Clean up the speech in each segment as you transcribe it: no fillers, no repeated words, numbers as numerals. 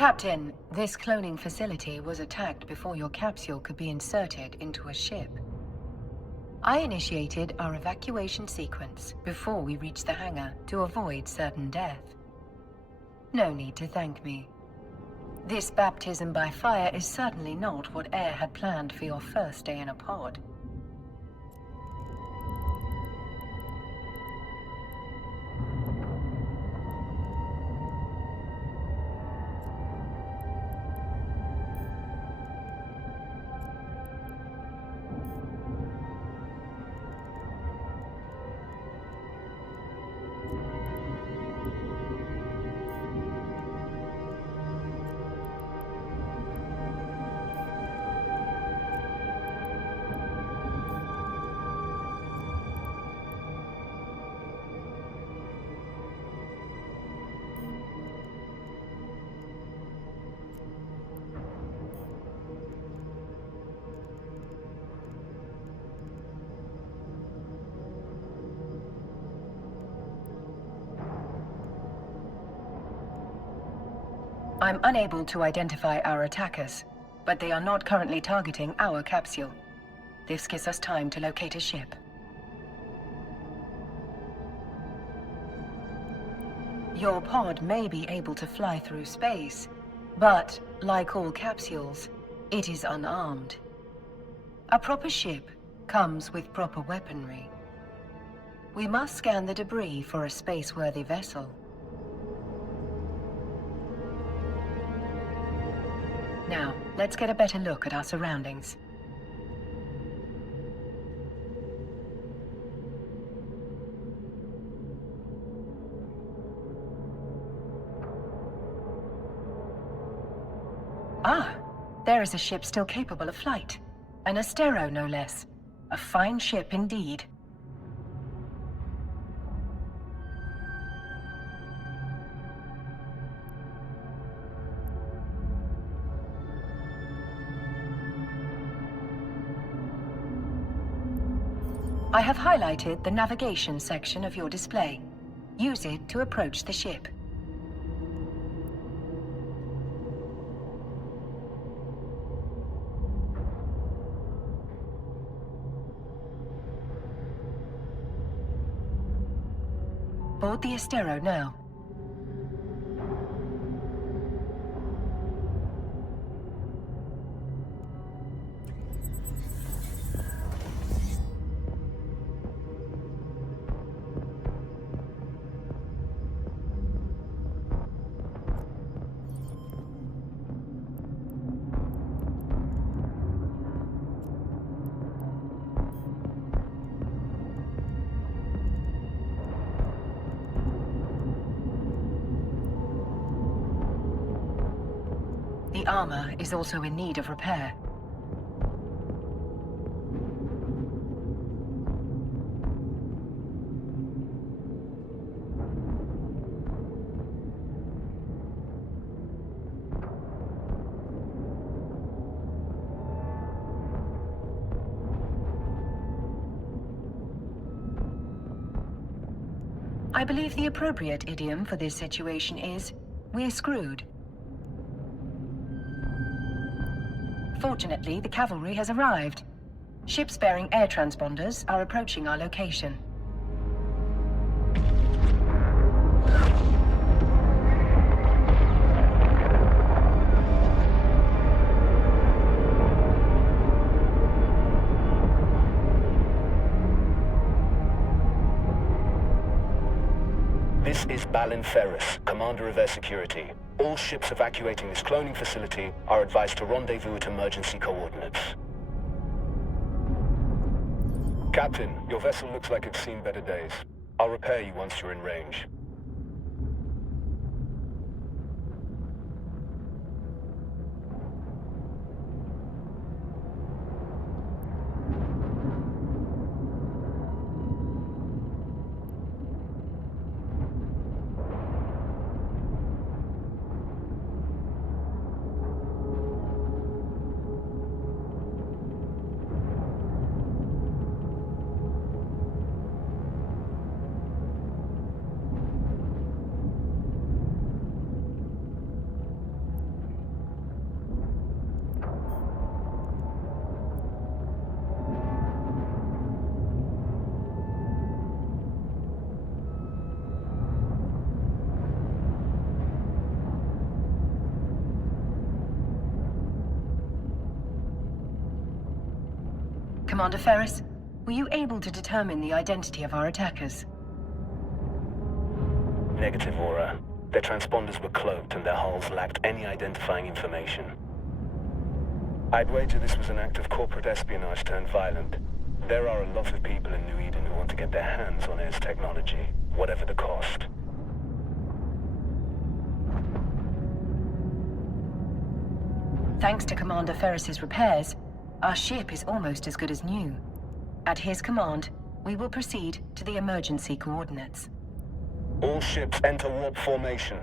Captain, this cloning facility was attacked before your capsule could be inserted into a ship. I initiated our evacuation sequence before we reached the hangar to avoid certain death. No need to thank me. This baptism by fire is certainly not what Air had planned for your first day in a pod. I'm unable to identify our attackers, but they are not currently targeting our capsule. This gives us time to locate a ship. Your pod may be able to fly through space, but, like all capsules, it is unarmed. A proper ship comes with proper weaponry. We must scan the debris for a space-worthy vessel. Now, let's get a better look at our surroundings. Ah, there is a ship still capable of flight. An Astero, no less. A fine ship indeed. I have highlighted the navigation section of your display. Use it to approach the ship. Board the Astero now. The armor is also in need of repair. I believe the appropriate idiom for this situation is, "We're screwed." Fortunately, the cavalry has arrived. Ships bearing air transponders are approaching our location. This is Balin Ferris, Commander of Air Security. All ships evacuating this cloning facility are advised to rendezvous at emergency coordinates. Captain, your vessel looks like it's seen better days. I'll repair you once you're in range. Commander Ferris, were you able to determine the identity of our attackers? Negative, Aura. Their transponders were cloaked and their hulls lacked any identifying information. I'd wager this was an act of corporate espionage turned violent. There are a lot of people in New Eden who want to get their hands on Air's technology, whatever the cost. Thanks to Commander Ferris's repairs, our ship is almost as good as new. At his command, we will proceed to the emergency coordinates. All ships enter warp formation.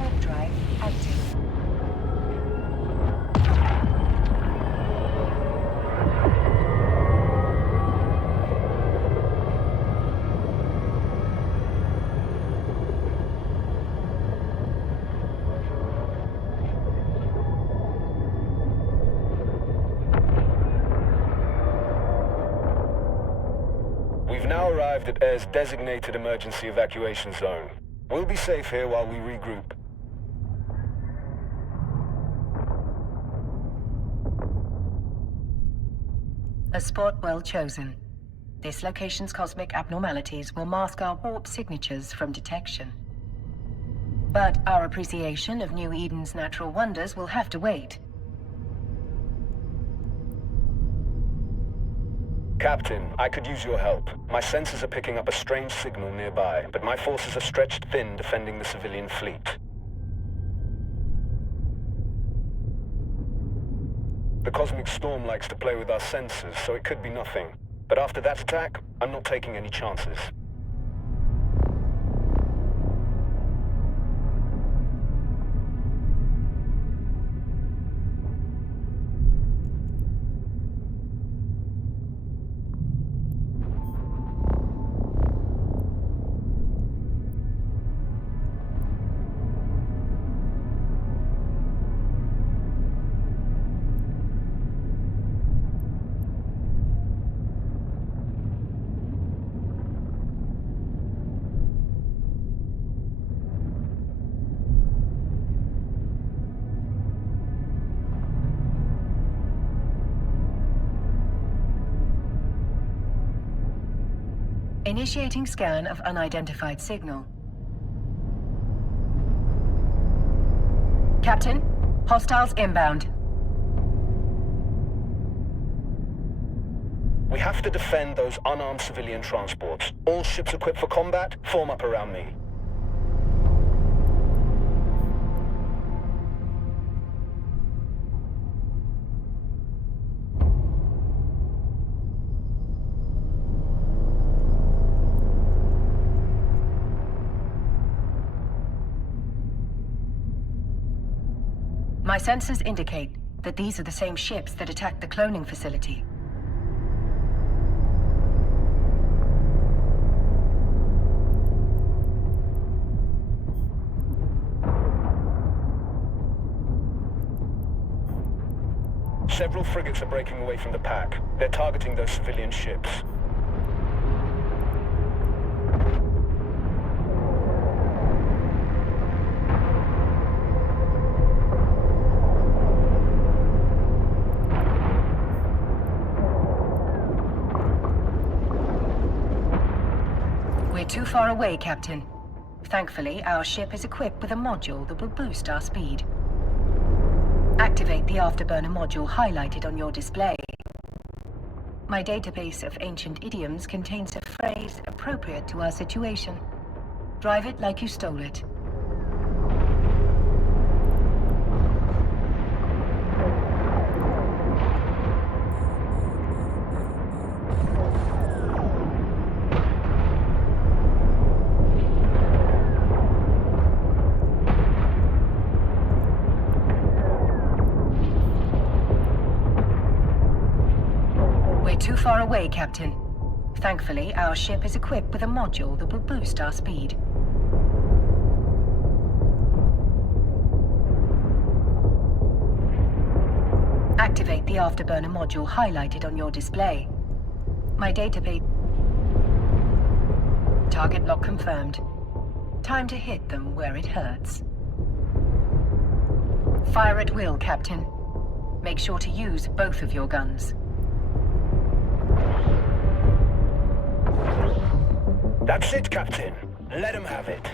Warp drive active. We've now arrived at Air's designated emergency evacuation zone. We'll be safe here while we regroup. A spot well chosen. This location's cosmic abnormalities will mask our warp signatures from detection. But our appreciation of New Eden's natural wonders will have to wait. Captain, I could use your help. My sensors are picking up a strange signal nearby, but my forces are stretched thin defending the civilian fleet. The cosmic storm likes to play with our sensors, so it could be nothing. But after that attack, I'm not taking any chances. Initiating scan of unidentified signal. Captain, hostiles inbound. We have to defend those unarmed civilian transports. All ships equipped for combat, form up around me. My sensors indicate that these are the same ships that attacked the cloning facility. Several frigates are breaking away from the pack. They're targeting those civilian ships. We're too far away, Captain. Thankfully, our ship is equipped with a module that will boost our speed. Activate the afterburner module highlighted on your display. My database of ancient idioms contains a phrase appropriate to our situation. Drive it like you stole it. Too far away, Captain. Thankfully, our ship is equipped with a module that will boost our speed. Activate the afterburner module highlighted on your display. My database... Target lock confirmed. Time to hit them where it hurts. Fire at will, Captain. Make sure to use both of your guns. That's it, Captain. Let him have it.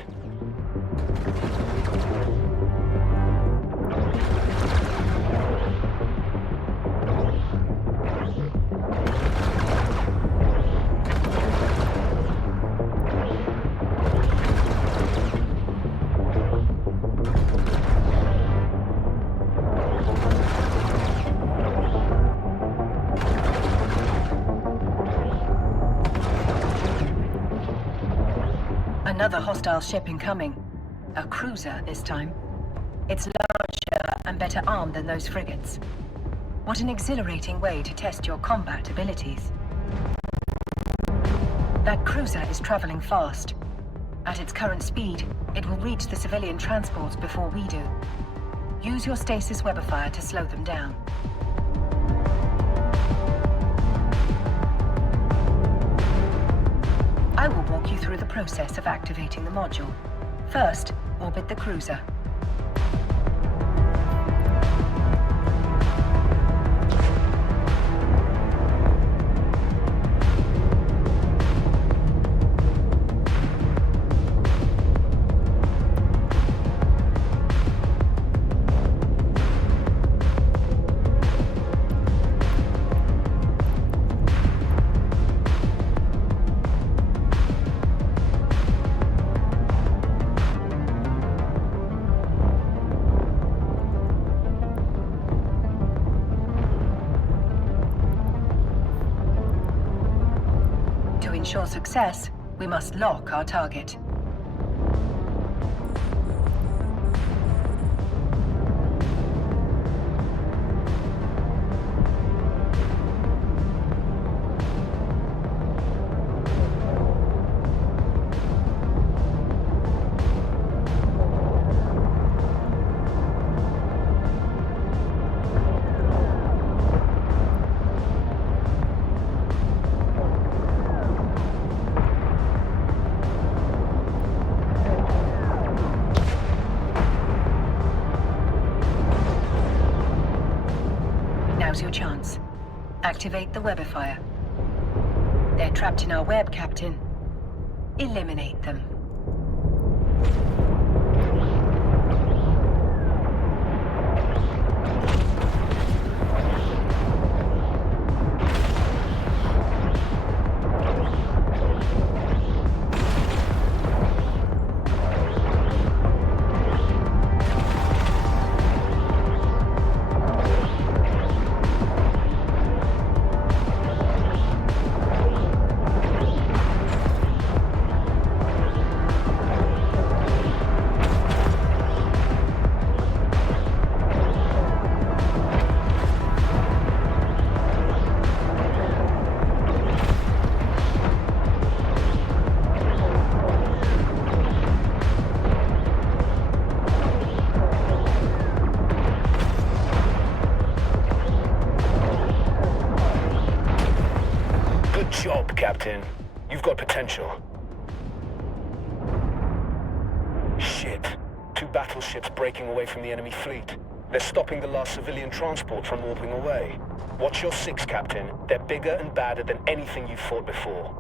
Another hostile ship incoming. A cruiser this time. It's larger and better armed than those frigates. What an exhilarating way to test your combat abilities. That cruiser is traveling fast. At its current speed, it will reach the civilian transports before we do. Use your stasis webifier to slow them down. I will walk you through the process of activating the module. First, orbit the cruiser. To ensure success, we must lock our target. Now's your chance. Activate the webifier. They're trapped in our web, Captain. Eliminate them. Good job, Captain. You've got potential. Shit. 2 battleships breaking away from the enemy fleet. They're stopping the last civilian transport from warping away. Watch your 6, Captain. They're bigger and badder than anything you've fought before.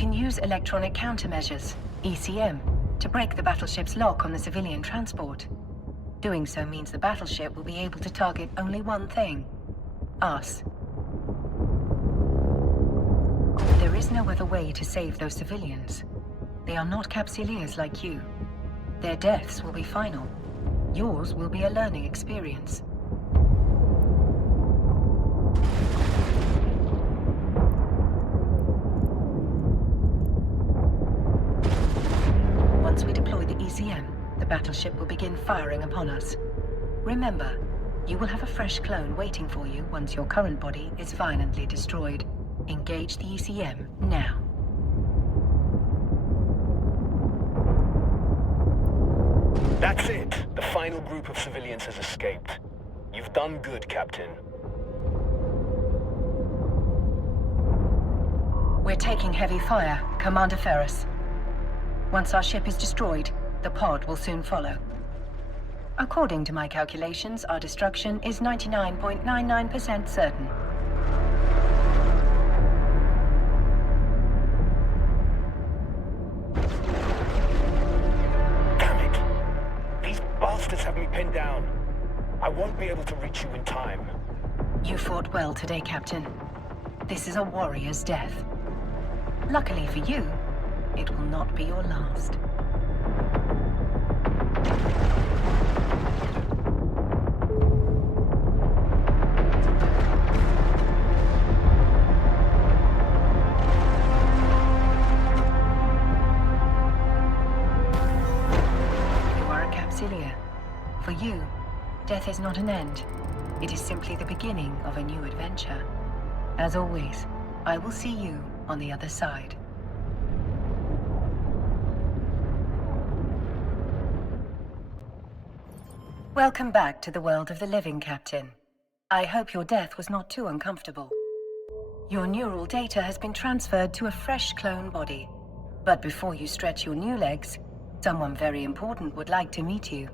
can use electronic countermeasures, ECM, to break the battleship's lock on the civilian transport. Doing so means the battleship will be able to target only one thing: us. There is no other way to save those civilians. They are not capsuleers like you. Their deaths will be final. Yours will be a learning experience. Once we deploy the ECM, the battleship will begin firing upon us. Remember, you will have a fresh clone waiting for you once your current body is violently destroyed. Engage the ECM now. That's it. The final group of civilians has escaped. You've done good, Captain. We're taking heavy fire, Commander Ferris. Once our ship is destroyed, the pod will soon follow. According to my calculations, our destruction is 99.99% certain. Damn it! These bastards have me pinned down. I won't be able to reach you in time. You fought well today, Captain. This is a warrior's death. Luckily for you, it will not be your last. You are a capsuleer. For you, death is not an end. It is simply the beginning of a new adventure. As always, I will see you on the other side. Welcome back to the world of the living, Captain. I hope your death was not too uncomfortable. Your neural data has been transferred to a fresh clone body. But before you stretch your new legs, someone very important would like to meet you.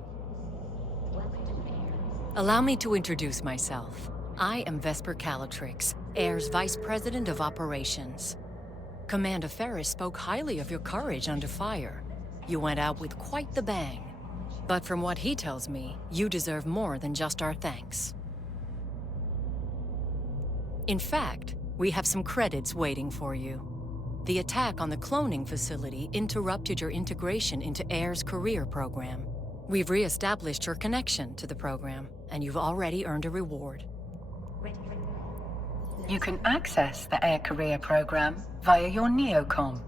Allow me to introduce myself. I am Vesper Calatrix, Air's Vice President of Operations. Commander Ferris spoke highly of your courage under fire. You went out with quite the bang. But from what he tells me, you deserve more than just our thanks. In fact, we have some credits waiting for you. The attack on the cloning facility interrupted your integration into Air's career program. We've re-established your connection to the program, and you've already earned a reward. You can access the Air Career program via your Neocom.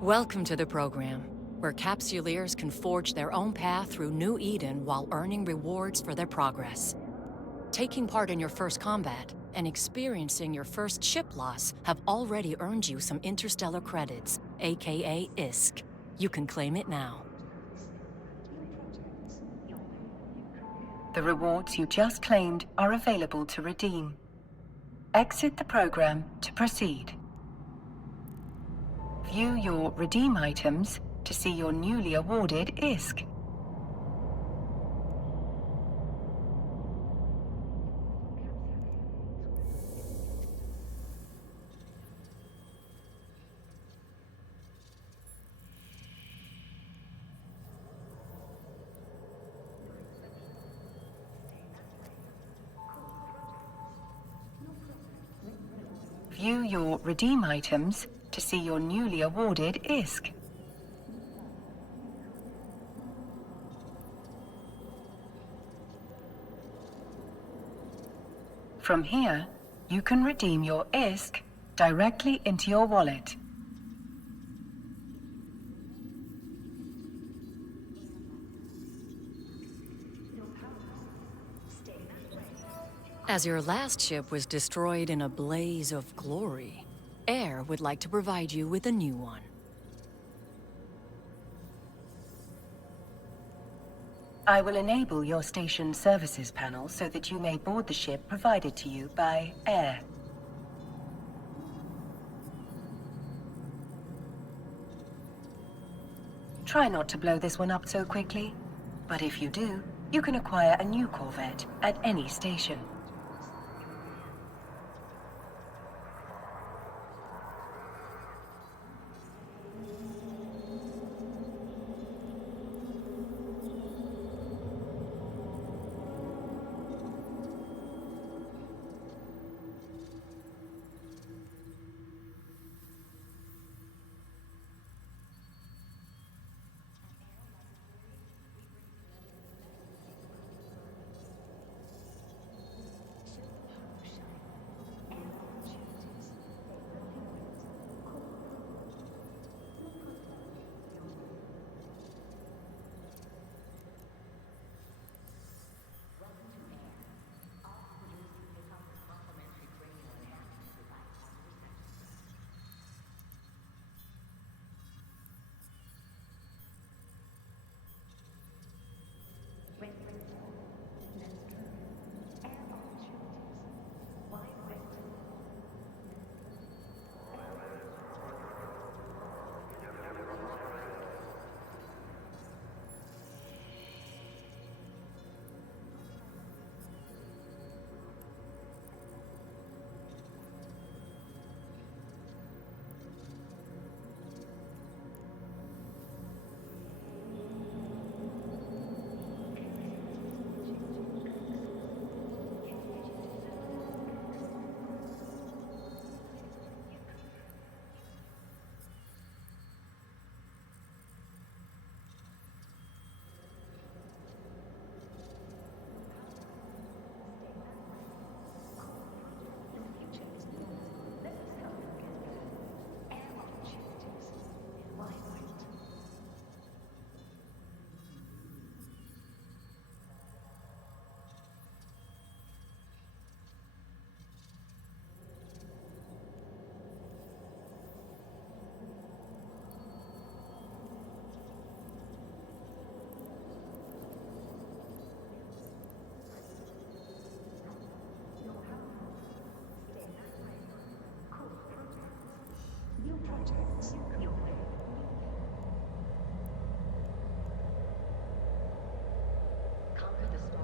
Welcome to the program, where capsuleers can forge their own path through New Eden while earning rewards for their progress. Taking part in your first combat and experiencing your first ship loss have already earned you some interstellar credits, aka ISK. You can claim it now. The rewards you just claimed are available to redeem. Exit the program to proceed. View your redeem items to see your newly awarded ISK. View your redeem items to see your newly awarded ISK. From here, you can redeem your ISK directly into your wallet. As your last ship was destroyed in a blaze of glory, Air would like to provide you with a new one. I will enable your station services panel so that you may board the ship provided to you by Air. Try not to blow this one up so quickly, but if you do, you can acquire a new Corvette at any station.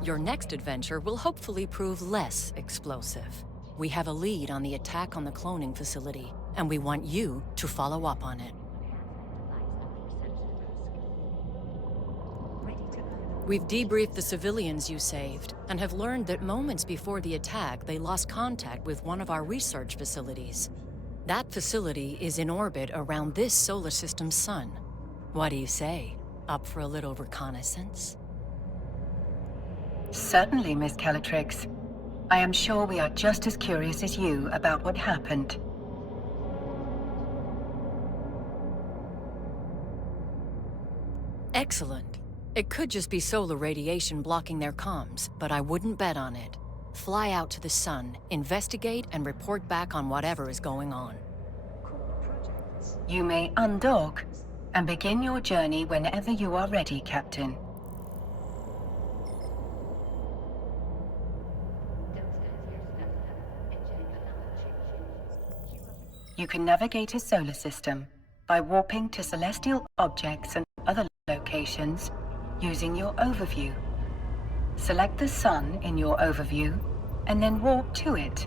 Your next adventure will hopefully prove less explosive. We have a lead on the attack on the cloning facility, and we want you to follow up on it. We've debriefed the civilians you saved, and have learned that moments before the attack, they lost contact with one of our research facilities. That facility is in orbit around this solar system's sun. What do you say? Up for a little reconnaissance? Certainly, Miss Calatrix. I am sure we are just as curious as you about what happened. Excellent. It could just be solar radiation blocking their comms, but I wouldn't bet on it. Fly out to the sun, investigate, and report back on whatever is going on. You may undock and begin your journey whenever you are ready, Captain. You can navigate a solar system by warping to celestial objects and other locations using your overview. Select the sun in your overview and then warp to it.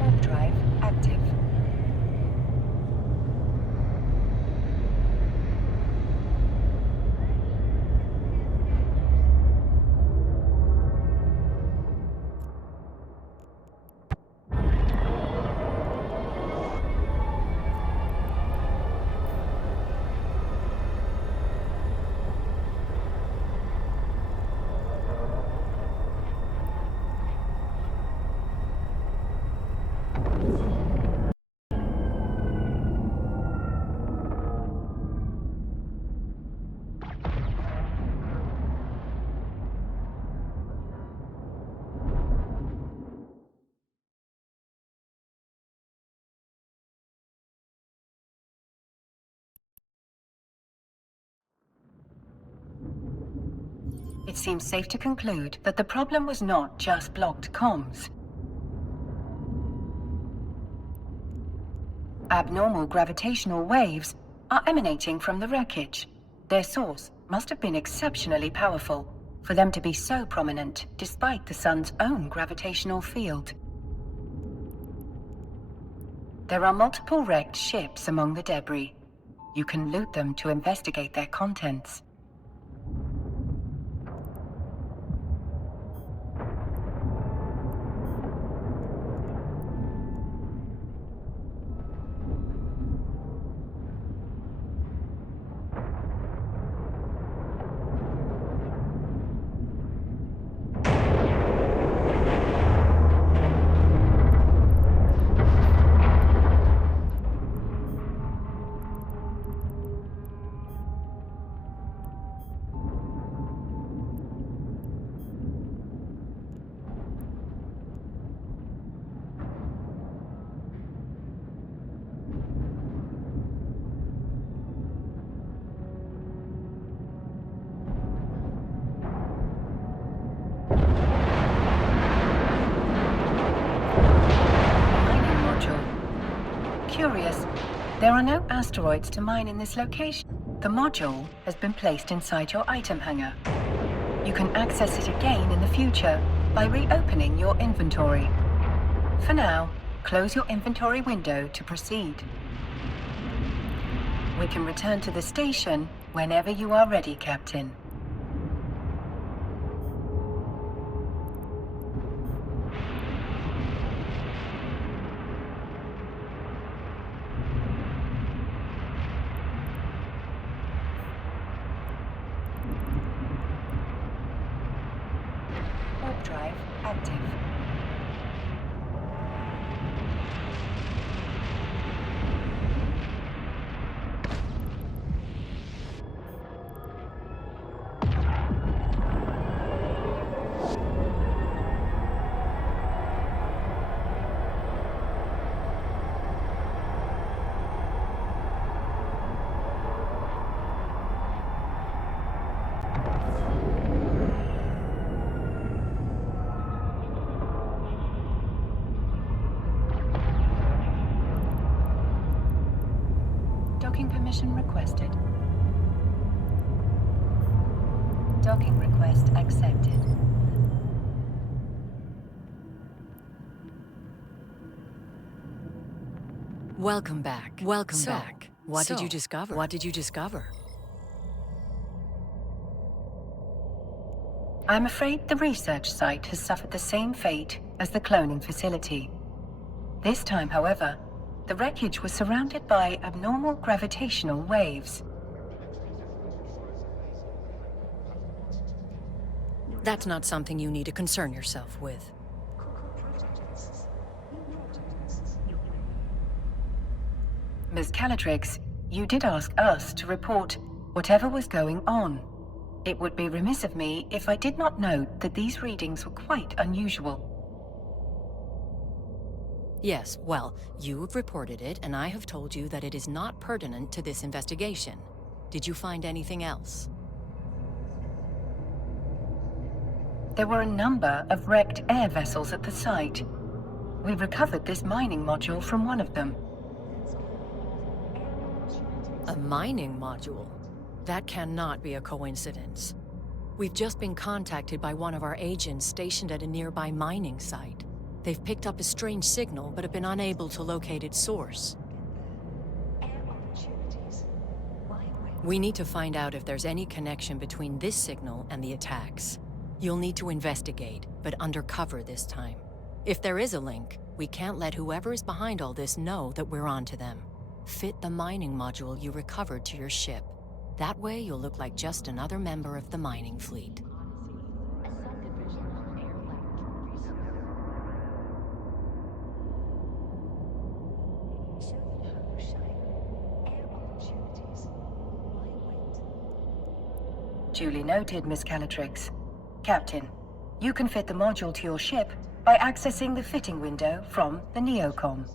Warp drive active. It seems safe to conclude that the problem was not just blocked comms. Abnormal gravitational waves are emanating from the wreckage. Their source must have been exceptionally powerful for them to be so prominent despite the sun's own gravitational field. There are multiple wrecked ships among the debris. You can loot them to investigate their contents. Curious, there are no asteroids to mine in this location. The module has been placed inside your item hangar. You can access it again in the future by reopening your inventory. For now, close your inventory window to proceed. We can return to the station whenever you are ready, Captain. Warp drive active. Docking permission requested. Docking request accepted. Welcome back. Welcome back. What did you discover? What did you discover? I'm afraid the research site has suffered the same fate as the cloning facility. This time, however, the wreckage was surrounded by abnormal gravitational waves. That's not something you need to concern yourself with. Ms. Calatrix, you did ask us to report whatever was going on. It would be remiss of me if I did not note that these readings were quite unusual. Yes, well, you have reported it, and I have told you that it is not pertinent to this investigation. Did you find anything else? There were a number of wrecked air vessels at the site. We recovered this mining module from one of them. A mining module? That cannot be a coincidence. We've just been contacted by one of our agents stationed at a nearby mining site. They've picked up a strange signal, but have been unable to locate its source. We need to find out if there's any connection between this signal and the attacks. You'll need to investigate, but undercover this time. If there is a link, we can't let whoever is behind all this know that we're onto them. Fit the mining module you recovered to your ship. That way you'll look like just another member of the mining fleet. Duly noted, Miss Calatrix. Captain, you can fit the module to your ship by accessing the fitting window from the Neocom.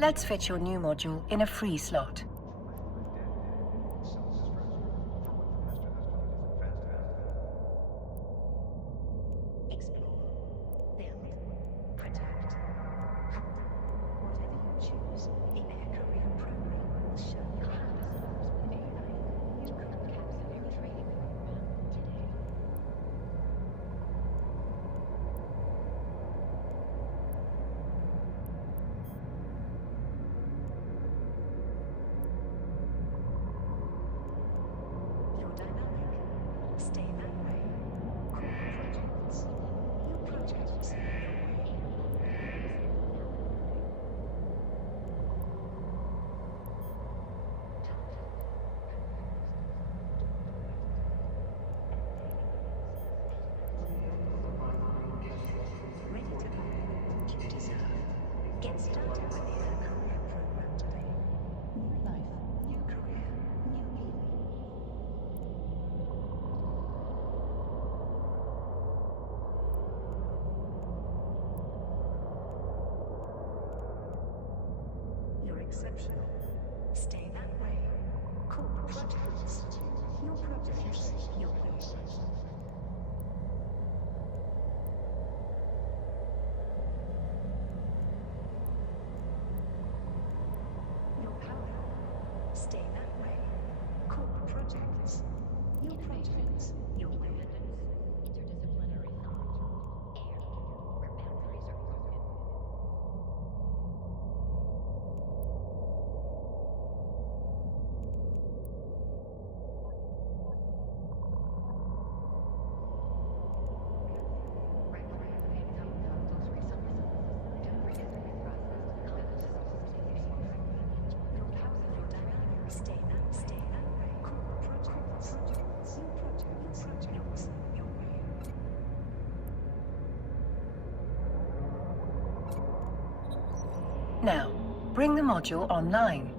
Let's fit your new module in a free slot. Exceptional. Stay that way. Corporate projects. Your projects. Your way. Your power. Stay that way. Corporate projects. Your projects. Your way. Interdisciplinary thought. Air. Where boundaries are broken. Now, bring the module online.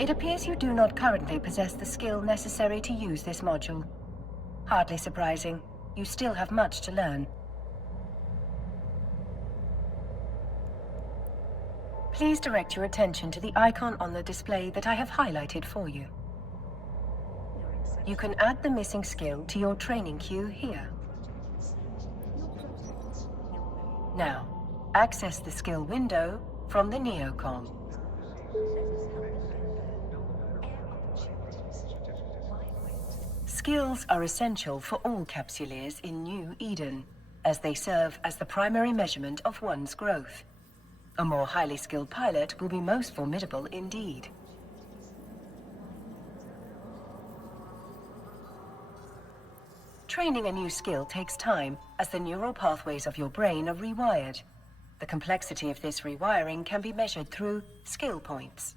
It appears you do not currently possess the skill necessary to use this module. Hardly surprising. You still have much to learn. Please direct your attention to the icon on the display that I have highlighted for you. You can add the missing skill to your training queue here. Now, access the skill window from the neocom. Skills are essential for all capsuleers in New Eden, as they serve as the primary measurement of one's growth. A more highly skilled pilot will be most formidable indeed. Training a new skill takes time, as the neural pathways of your brain are rewired. The complexity of this rewiring can be measured through skill points.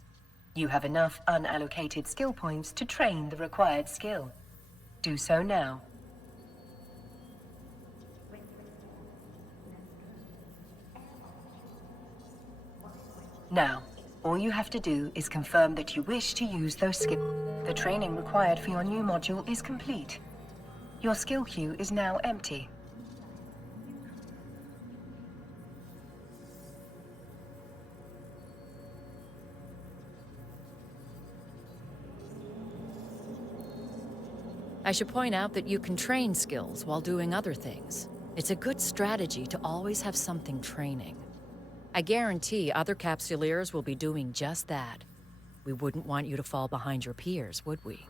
You have enough unallocated skill points to train the required skill. Do so now. Now, all you have to do is confirm that you wish to use those skills. The training required for your new module is complete. Your skill queue is now empty. I should point out that you can train skills while doing other things. It's a good strategy to always have something training. I guarantee other capsuleers will be doing just that. We wouldn't want you to fall behind your peers, would we?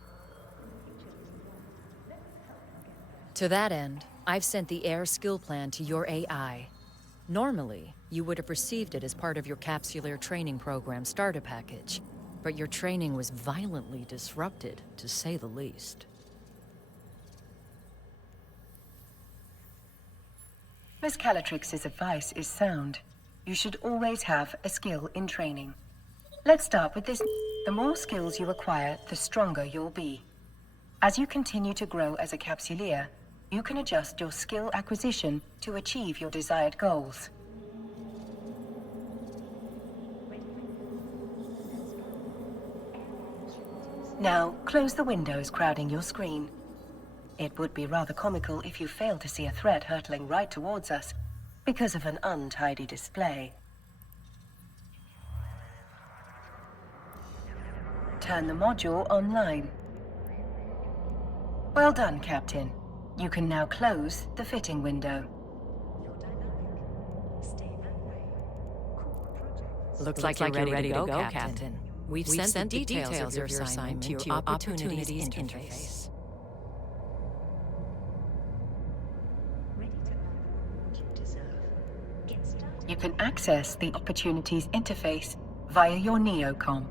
To that end, I've sent the Air skill plan to your AI. Normally, you would have received it as part of your capsuleer training program starter package, but your training was violently disrupted, to say the least. Miss Calatrix's advice is sound. You should always have a skill in training. Let's start with this. The more skills you acquire, the stronger you'll be. As you continue to grow as a capsuleer, you can adjust your skill acquisition to achieve your desired goals. Now, close the windows crowding your screen. It would be rather comical if you failed to see a threat hurtling right towards us because of an untidy display. Turn the module online. Well done, Captain. You can now close the fitting window. Looks like you're ready to go, Captain. We've sent the details of your assignment to your Opportunities interface. You can access the Opportunities interface via your neocom.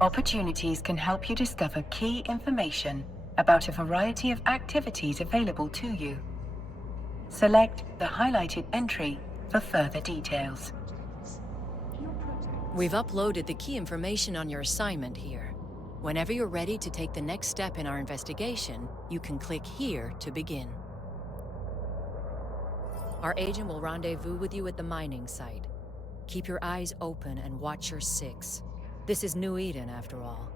Opportunities can help you discover key information about a variety of activities available to you. Select the highlighted entry for further details. We've uploaded the key information on your assignment here. Whenever you're ready to take the next step in our investigation, you can click here to begin. Our agent will rendezvous with you at the mining site. Keep your eyes open and watch your six. This is New Eden, after all.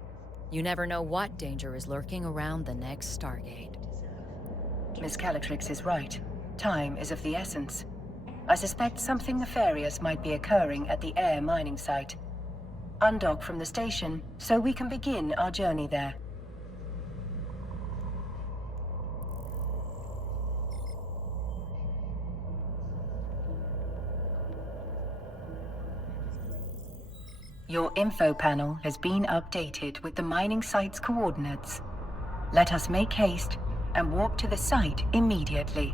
You never know what danger is lurking around the next Stargate. Miss Calatrix is right. Time is of the essence. I suspect something nefarious might be occurring at the Air mining site. Undock from the station so we can begin our journey there. Your info panel has been updated with the mining site's coordinates. Let us make haste and walk to the site immediately.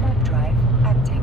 Warp drive active.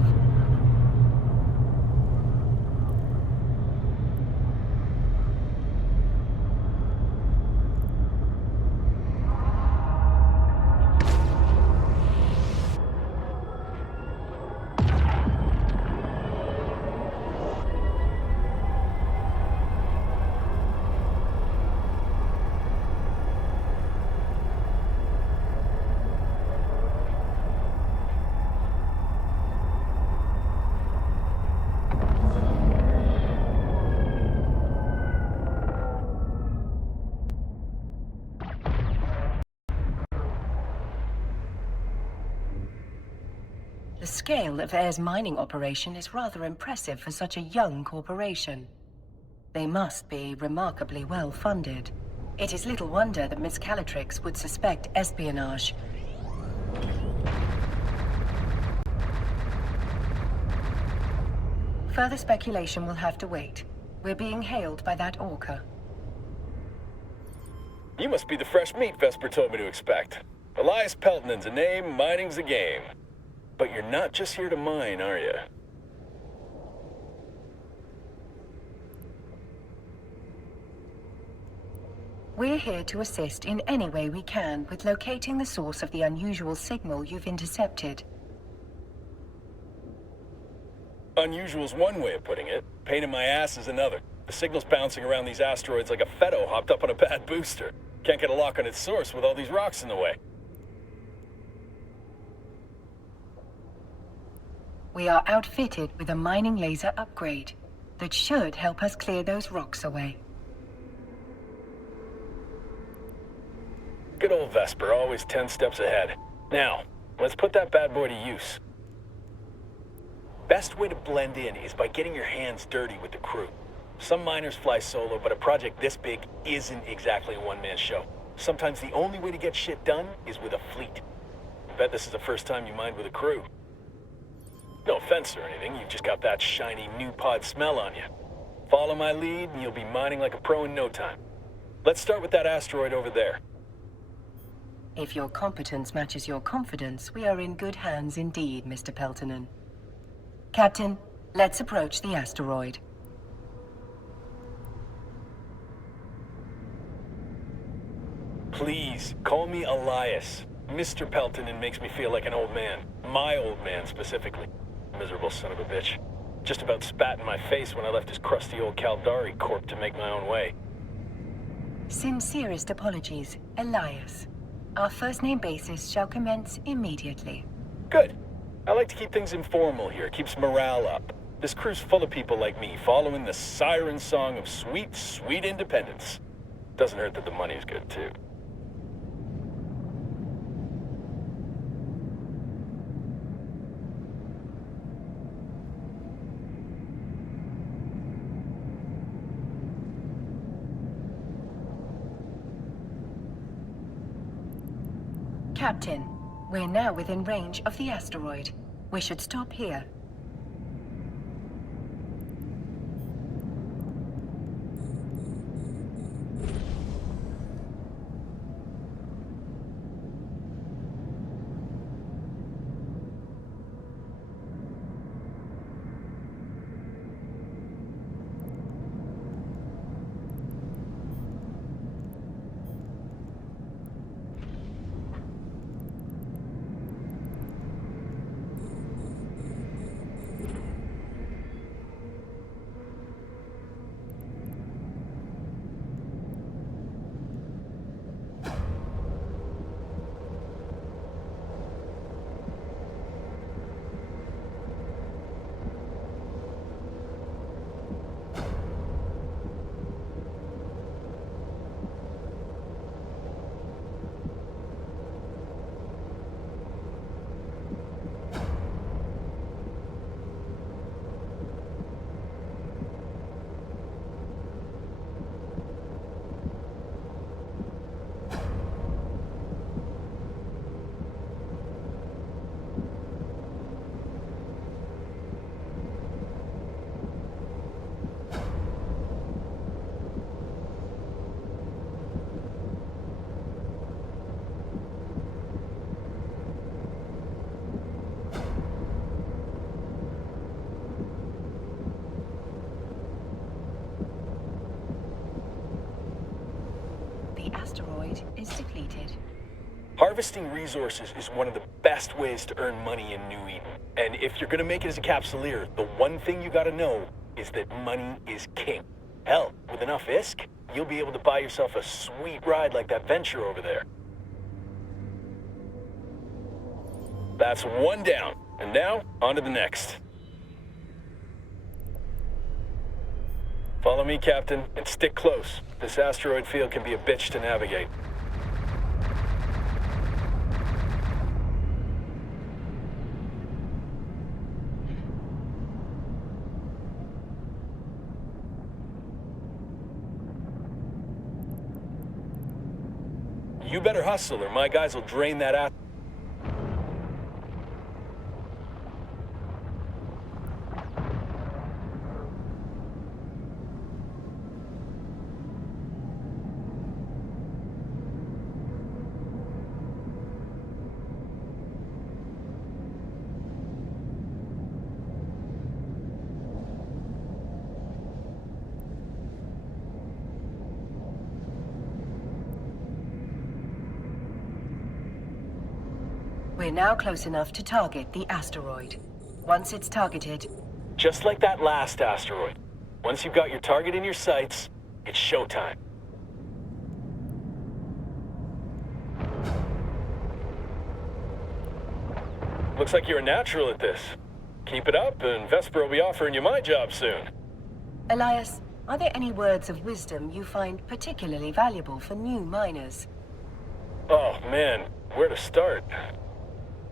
The scale of Air's mining operation is rather impressive for such a young corporation. They must be remarkably well funded. It is little wonder that Miss Calatrix would suspect espionage. Further speculation will have to wait. We're being hailed by that orca. You must be the fresh meat Vesper told me to expect. Elias Peltonen's a name, mining's a game. But you're not just here to mine, are you? We're here to assist in any way we can with locating the source of the unusual signal you've intercepted. Unusual's one way of putting it. Pain in my ass is another. The signal's bouncing around these asteroids like a Fetto hopped up on a bad booster. Can't get a lock on its source with all these rocks in the way. We are outfitted with a mining laser upgrade that should help us clear those rocks away. Good old Vesper, always 10 steps ahead. Now, let's put that bad boy to use. Best way to blend in is by getting your hands dirty with the crew. Some miners fly solo, but a project this big isn't exactly a one-man show. Sometimes the only way to get shit done is with a fleet. I bet this is the first time you mined with a crew. No offense or anything, you've just got that shiny new pod smell on you. Follow my lead and you'll be mining like a pro in no time. Let's start with that asteroid over there. If your competence matches your confidence, we are in good hands indeed, Mr. Peltonen. Captain, let's approach the asteroid. Please, call me Elias. Mr. Peltonen makes me feel like an old man. My old man, specifically. Miserable son of a bitch. Just about spat in my face when I left his crusty old Caldari corp to make my own way. Sincerest apologies, Elias. Our first name basis shall commence immediately. Good. I like to keep things informal here, keeps morale up. This crew's full of people like me, following the siren song of sweet, sweet independence. Doesn't hurt that the money's good, too. Captain, we're now within range of the asteroid. We should stop here. The asteroid is depleted. Harvesting resources is one of the best ways to earn money in New Eden. And if you're gonna make it as a capsuleer, the one thing you gotta know is that money is king. Hell, with enough ISK, you'll be able to buy yourself a sweet ride like that venture over there. That's one down. And now, on to the next. Follow me, Captain, and stick close. This asteroid field can be a bitch to navigate. You better hustle or my guys will drain that out. We're now close enough to target the asteroid. Once it's targeted, Just like that last asteroid. Once you've got your target in your sights, it's showtime. Looks like you're a natural at this. Keep it up, and Vesper will be offering you my job soon. Elias, are there any words of wisdom you find particularly valuable for new miners? Oh, man, where to start?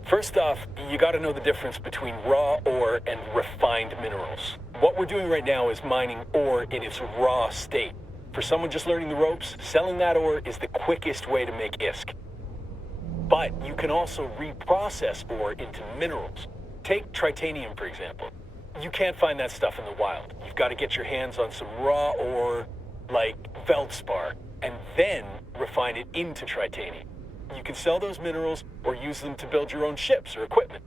First off, you gotta know the difference between raw ore and refined minerals. What we're doing right now is mining ore in its raw state. For someone just learning the ropes, selling that ore is the quickest way to make ISK. But you can also reprocess ore into minerals. Take titanium, for example. You can't find that stuff in the wild. You've got to get your hands on some raw ore, like feldspar, and then refine it into titanium. You can sell those minerals or use them to build your own ships or equipment.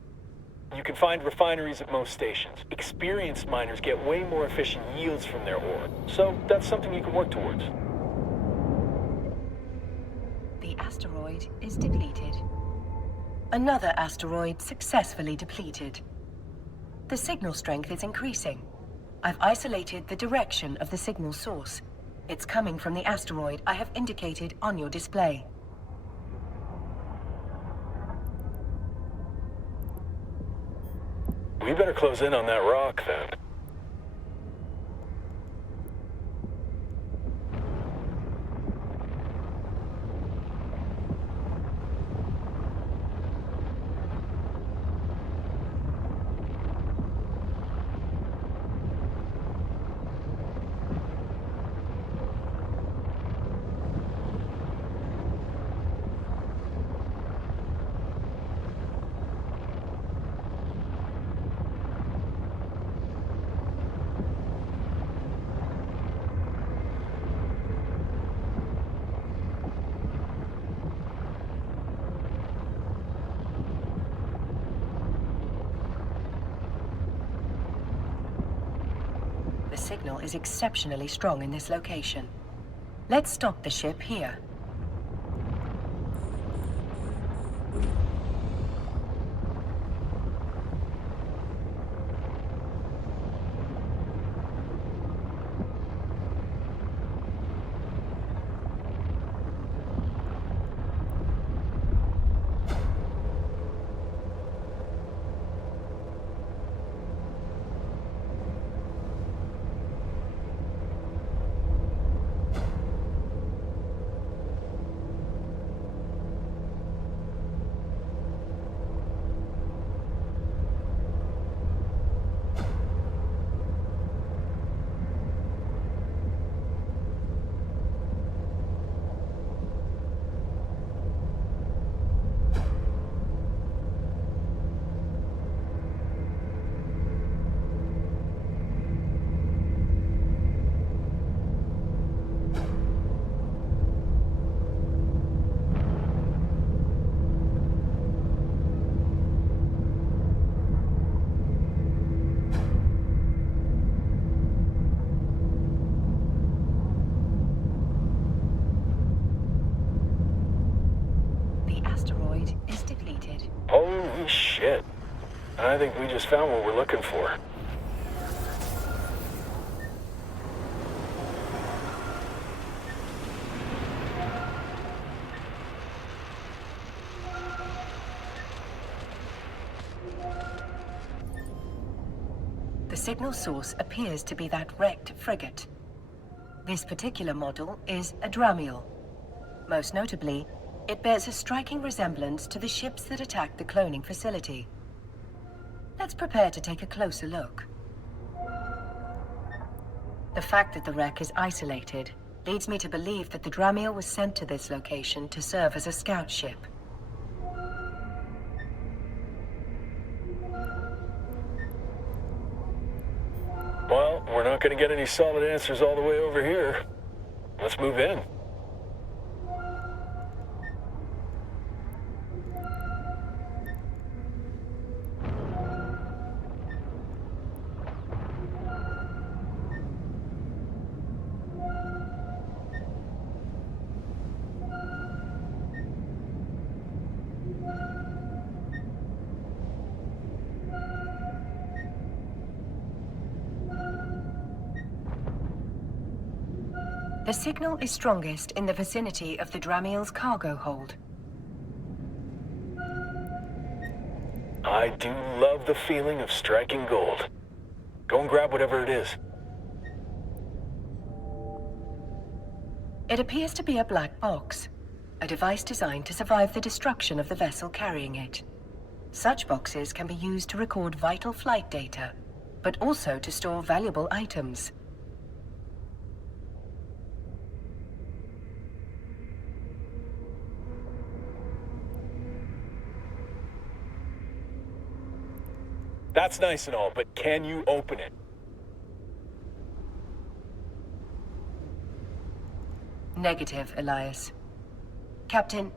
You can find refineries at most stations. Experienced miners get way more efficient yields from their ore, so that's something you can work towards. The asteroid is depleted. Another asteroid successfully depleted. The signal strength is increasing. I've isolated the direction of the signal source. It's coming from the asteroid I have indicated on your display. We better close in on that rock, then. The signal is exceptionally strong in this location. Let's stop the ship here. Is depleted. Holy shit. I think we just found what we're looking for. The signal source appears to be that wrecked frigate. This particular model is a Dramiel. Most notably, it bears a striking resemblance to the ships that attacked the cloning facility. Let's prepare to take a closer look. The fact that the wreck is isolated leads me to believe that the Dramiel was sent to this location to serve as a scout ship. Well, we're not going to get any solid answers all the way over here. Let's move in. The signal is strongest in the vicinity of the Dramiel's cargo hold. I do love the feeling of striking gold. Go and grab whatever it is. It appears to be a black box, a device designed to survive the destruction of the vessel carrying it. Such boxes can be used to record vital flight data, but also to store valuable items. That's nice and all, but can you open it? Negative, Elias. Captain,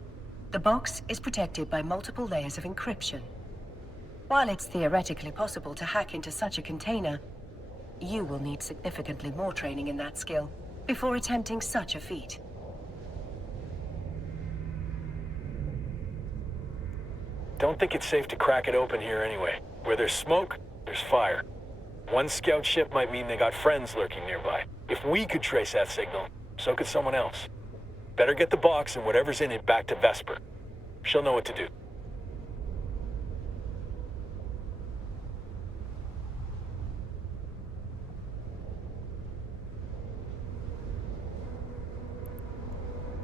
the box is protected by multiple layers of encryption. While it's theoretically possible to hack into such a container, you will need significantly more training in that skill before attempting such a feat. Don't think it's safe to crack it open here anyway. Where there's smoke, there's fire. One scout ship might mean they got friends lurking nearby. If we could trace that signal, so could someone else. Better get the box and whatever's in it back to Vesper. She'll know what to do.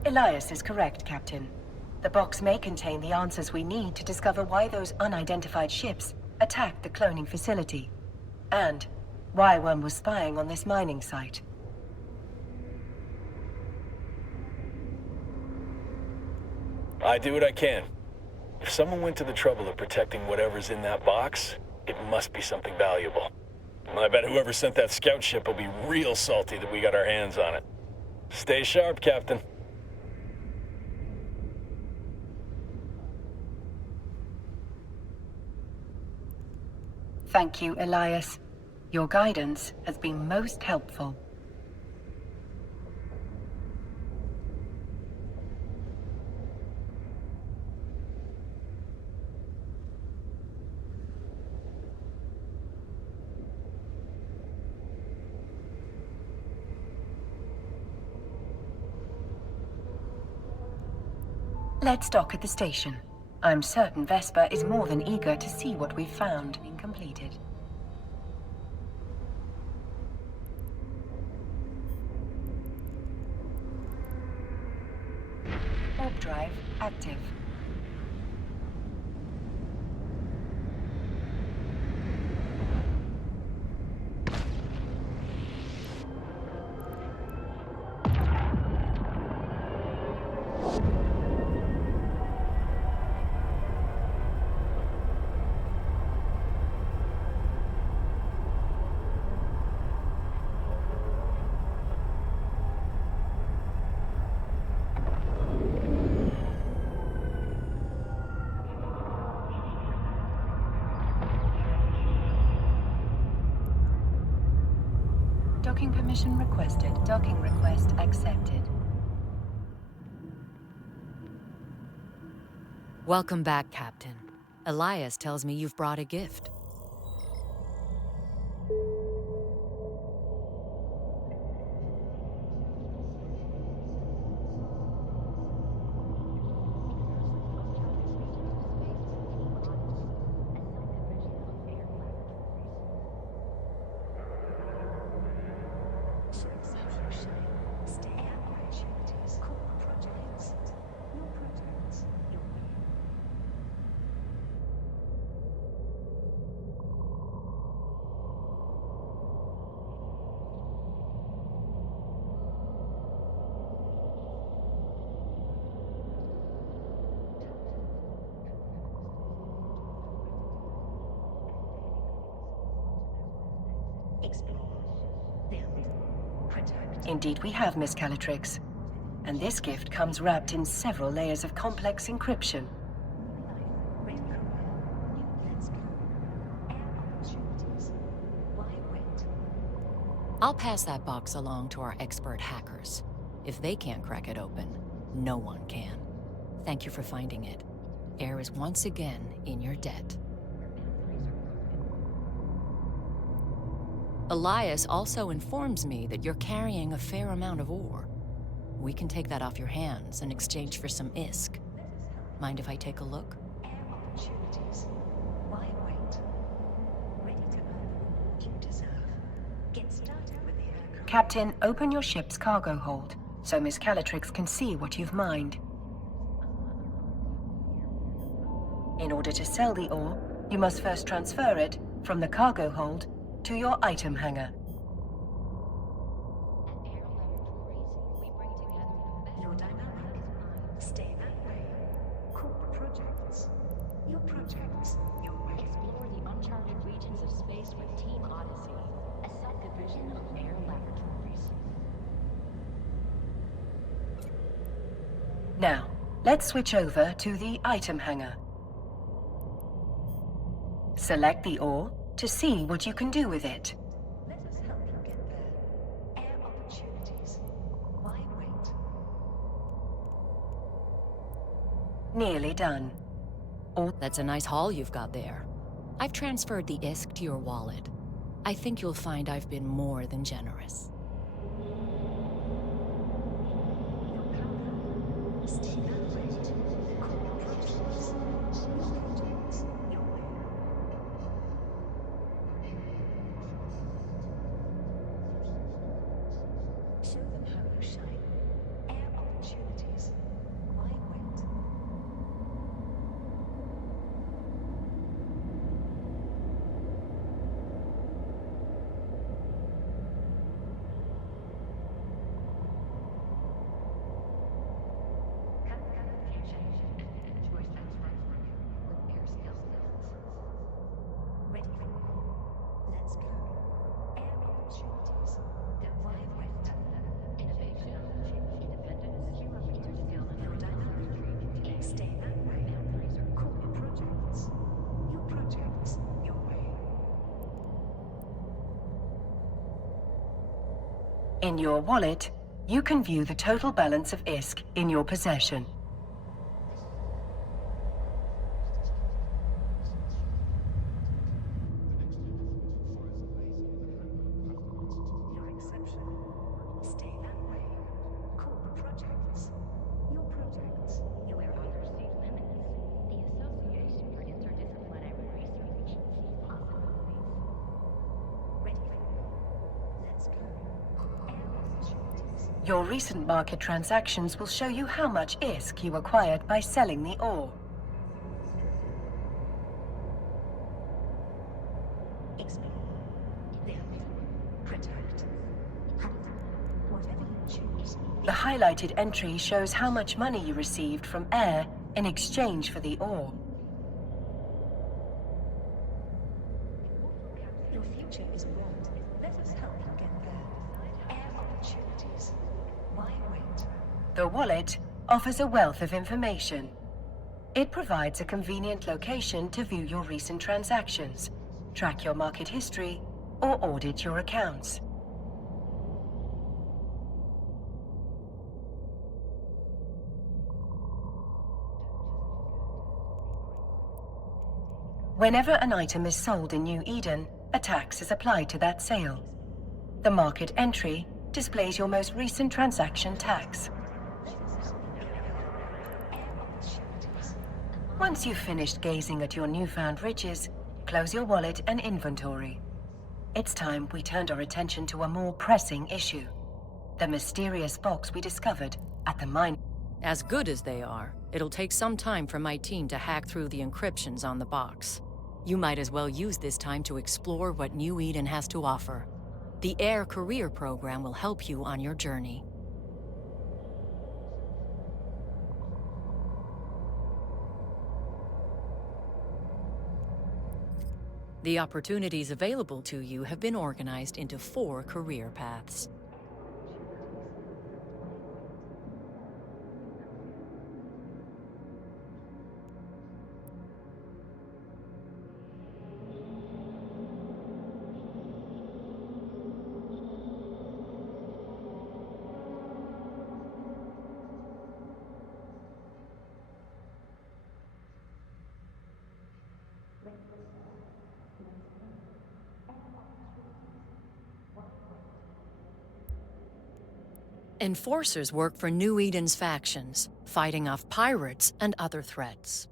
Elias is correct, Captain. The box may contain the answers we need to discover why those unidentified ships attacked the cloning facility, and why one was spying on this mining site. I do what I can. If someone went to the trouble of protecting whatever's in that box, it must be something valuable. I bet whoever sent that scout ship will be real salty that we got our hands on it. Stay sharp, Captain. Thank you, Elias. Your guidance has been most helpful. Let's dock at the station. I'm certain Vesper is more than eager to see what we've found and completed. Warp drive active. Docking permission requested. Docking request accepted. Welcome back, Captain. Elias tells me you've brought a gift. Explore. Build. Protect. Indeed we have, Miss Calatrix. And this gift comes wrapped in several layers of complex encryption. Ready for new. Let's go. Air opportunities. Why wait? I'll pass that box along to our expert hackers. If they can't crack it open, no one can. Thank you for finding it. Air is once again in your debt. Elias also informs me that you're carrying a fair amount of ore. We can take that off your hands in exchange for some ISK. Mind if I take a look? Air opportunities. Why wait? Ready to earn what you deserve. Get started with the air. Captain, open your ship's cargo hold, so Miss Calatrix can see what you've mined. In order to sell the ore, you must first transfer it from the cargo hold to your item hangar. You're dynamic. Stay that way. Core projects. Your projects. Your way. Explore the uncharted regions of space with Team Odyssey, a subdivision of Air Laboratories. Now, let's switch over to the item hangar. Select the ore to see what you can do with it. Let us help you get there. Air opportunities. Why wait? Nearly done. That's a nice haul you've got there. I've transferred the ISK to your wallet. I think you'll find I've been more than generous. Stay that way. Core projects. Your projects. Your way. Show them how you shine. Air opportunities. Why wait? Ready for let's go. Air opportunities. Why wait? Innovation, independence, You're dynamic. Stay that way. Core projects. Your projects. Your way. In your wallet, you can view the total balance of ISK in your possession. Your exception. Stay that way. Core projects. Your projects. Your way. undersea limits, the Association for Interdisciplinary Research, possibilities. Ready for let's go. Air opportunities. Your recent market transactions will show you how much ISK you acquired by selling the ore. Explore. Build. Protect. Hunt. Whatever you choose. The highlighted entry shows how much money you received from Air in exchange for the ore. Your future is bright. Let us help you get there. Air opportunities. Why wait? The wallet offers a wealth of information. It provides a convenient location to view your recent transactions, track your market history, or audit your accounts. Whenever an item is sold in New Eden, a tax is applied to that sale. The market entry displays your most recent transaction tax. Once you've finished gazing at your newfound riches, close your wallet and inventory. It's time we turned our attention to a more pressing issue. The mysterious box we discovered at the mine. As good as they are, it'll take some time for my team to hack through the encryptions on the box. You might as well use this time to explore what New Eden has to offer. The Air Career Program will help you on your journey. The opportunities available to you have been organized into 4 career paths. Enforcers work for New Eden's factions, fighting off pirates and other threats.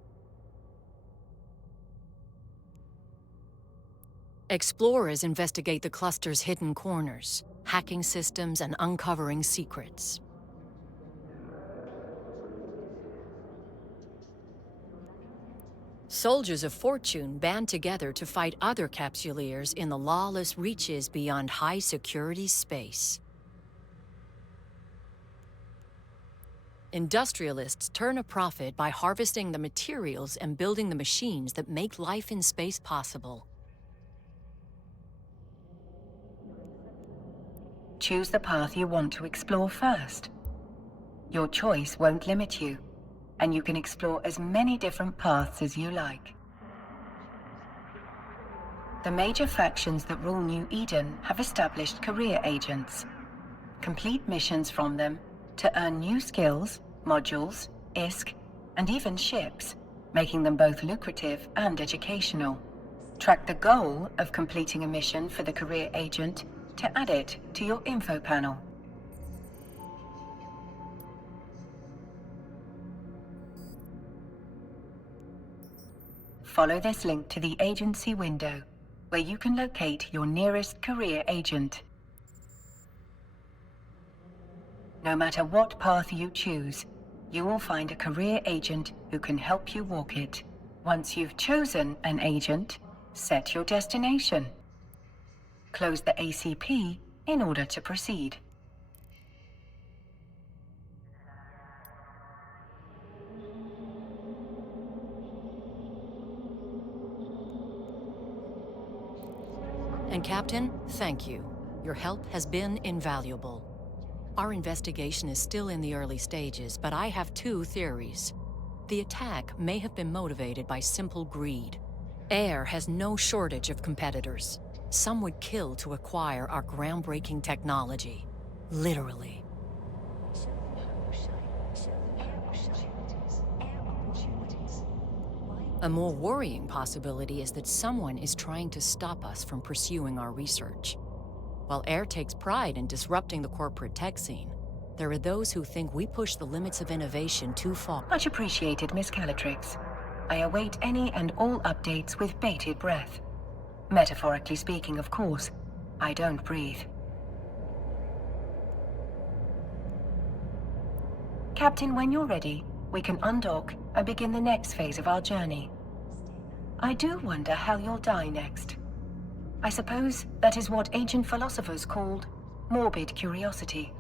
Explorers investigate the cluster's hidden corners, hacking systems and uncovering secrets. Soldiers of Fortune band together to fight other capsuleers in the lawless reaches beyond high-security space. Industrialists turn a profit by harvesting the materials and building the machines that make life in space possible. Choose the path you want to explore first. Your choice won't limit you, and you can explore as many different paths as you like. The major factions that rule New Eden have established career agents. Complete missions from them to earn new skills, modules, ISK, and even ships, making them both lucrative and educational. Track the goal of completing a mission for the career agent to add it to your info panel. Follow this link to the agency window, where you can locate your nearest career agent. No matter what path you choose, you will find a career agent who can help you walk it. Once you've chosen an agent, set your destination. Close the ACP in order to proceed. And Captain, thank you. Your help has been invaluable. Our investigation is still in the early stages, but I have 2 theories. The attack may have been motivated by simple greed. Air has no shortage of competitors. Some would kill to acquire our groundbreaking technology. Literally. A more worrying possibility is that someone is trying to stop us from pursuing our research. While Air takes pride in disrupting the corporate tech scene, there are those who think we push the limits of innovation too far. Much appreciated, Miss Calatrix. I await any and all updates with bated breath. Metaphorically speaking, of course. I don't breathe. Captain, when you're ready, we can undock and begin the next phase of our journey. I do wonder how you'll die next. I suppose that is what ancient philosophers called morbid curiosity.